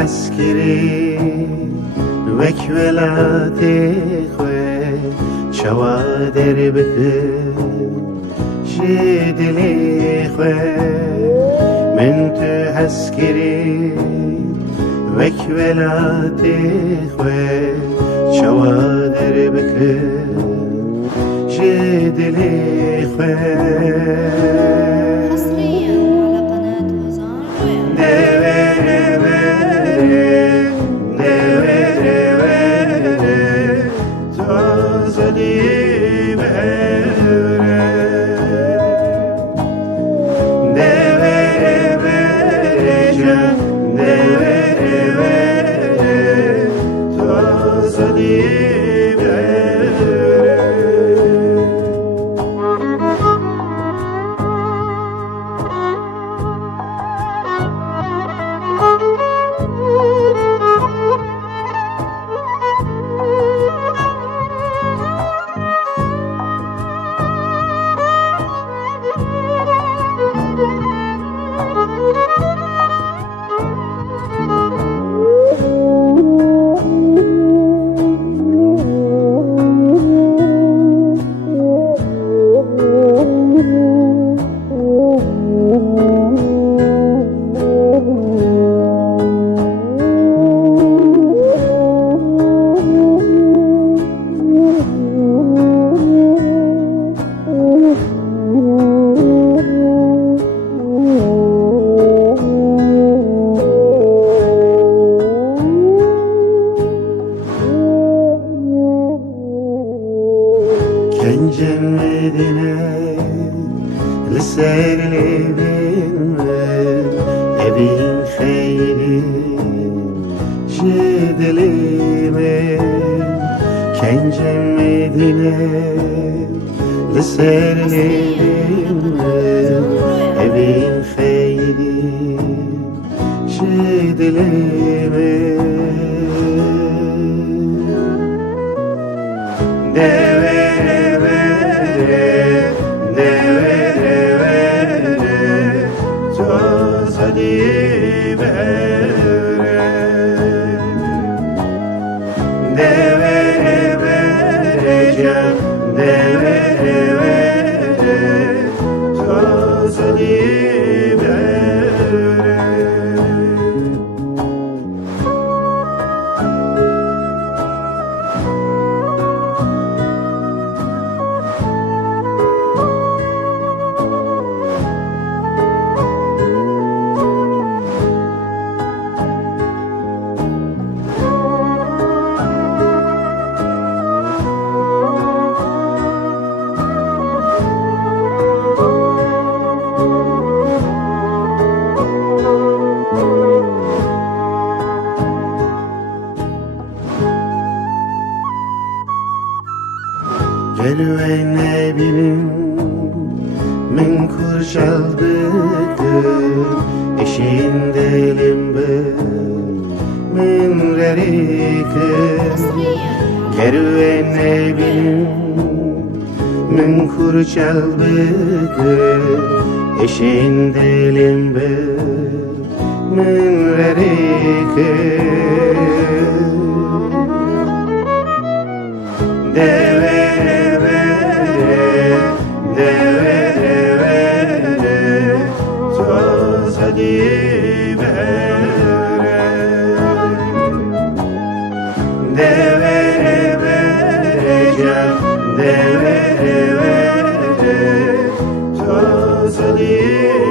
عسكري وك ولاتي خوي شوادر بك شدلي خوي من عسكري وك ولاتي خوي شوادر بك شدلي خوي كنجن مدينة لسير لبين أبين خيري جدلي من كنجن مدينة لسير لبين أبين خيري جدلي من Gelven benim min kur çaldık eşin delim min rerik Gelven benim min kur çaldık eşin delim min rerik Deve eve eve tazeliği